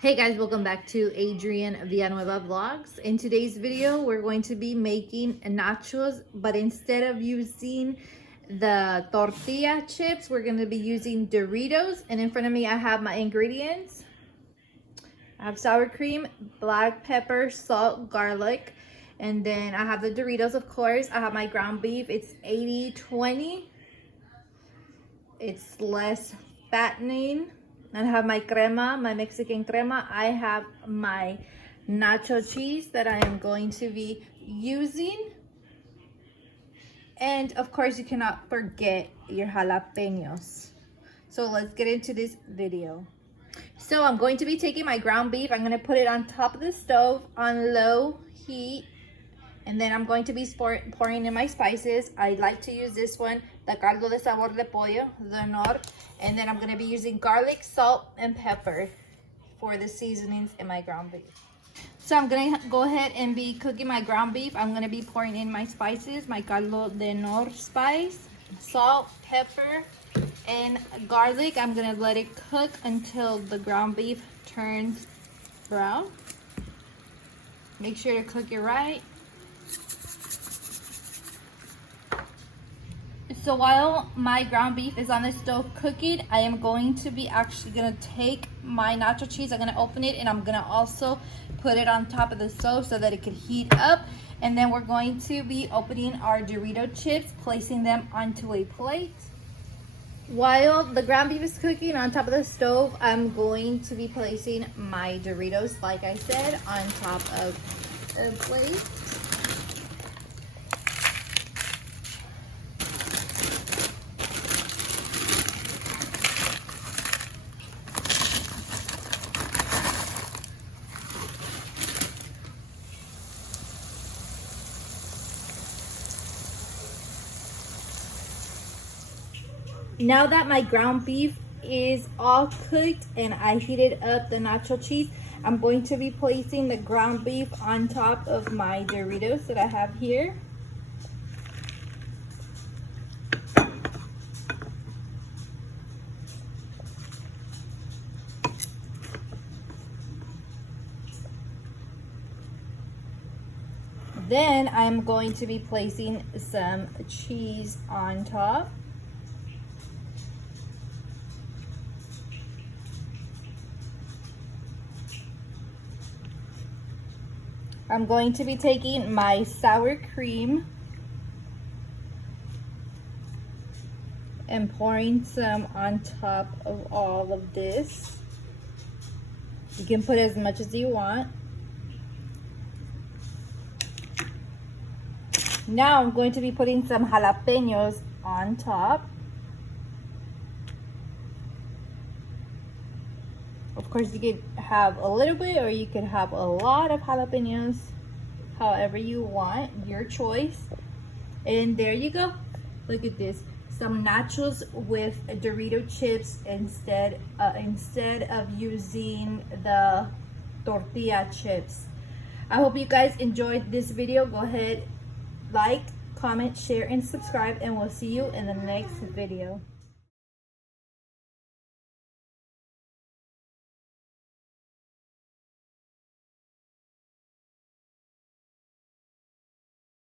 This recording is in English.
Hey guys, welcome back to Adrienne Villanueva Vlogs. In today's video, we're going to be making nachos, but instead of using the tortilla chips, we're going to be using Doritos. And in front of me, I have my ingredients. I have sour cream, black pepper, salt, garlic, and then I have the Doritos, of course. I have my ground beef. It's 80-20. It's less fattening. I have my crema, my Mexican crema. I have my nacho cheese that I am going to be using. And of course, you cannot forget your jalapenos. So let's get into this video. So I'm going to be taking my ground beef. I'm going to put it on top of the stove on low heat. And then I'm going to be pouring in my spices. I like to use this one, the caldo de sabor de pollo, the nor. And then I'm going to be using garlic, salt, and pepper for the seasonings in my ground beef. So I'm going to go ahead and be cooking my ground beef. I'm going to be pouring in my spices, my caldo de nor spice, salt, pepper, and garlic. I'm going to let it cook until the ground beef turns brown. Make sure to cook it right. So while my ground beef is on the stove cooking, I am going to be actually going to take my nacho cheese. I'm going to open it and I'm going to also put it on top of the stove so that it could heat up. And then we're going to be opening our Dorito chips, placing them onto a plate. While the ground beef is cooking on top of the stove, I'm going to be placing my Doritos, like I said, on top of a plate. Now that my ground beef is all cooked and I heated up the nacho cheese, I'm going to be placing the ground beef on top of my Doritos that I have here. Then I'm going to be placing some cheese on top. I'm going to be taking my sour cream and pouring some on top of all of this. You can put as much as you want. Now I'm going to be putting some jalapenos on top. Of course, you could have a little bit or you could have a lot of jalapenos, however you want, your choice. And there you go. Look at this. Some nachos with Dorito chips instead of using the tortilla chips. I hope you guys enjoyed this video. Go ahead, like, comment, share, and subscribe, and we'll see you in the next video.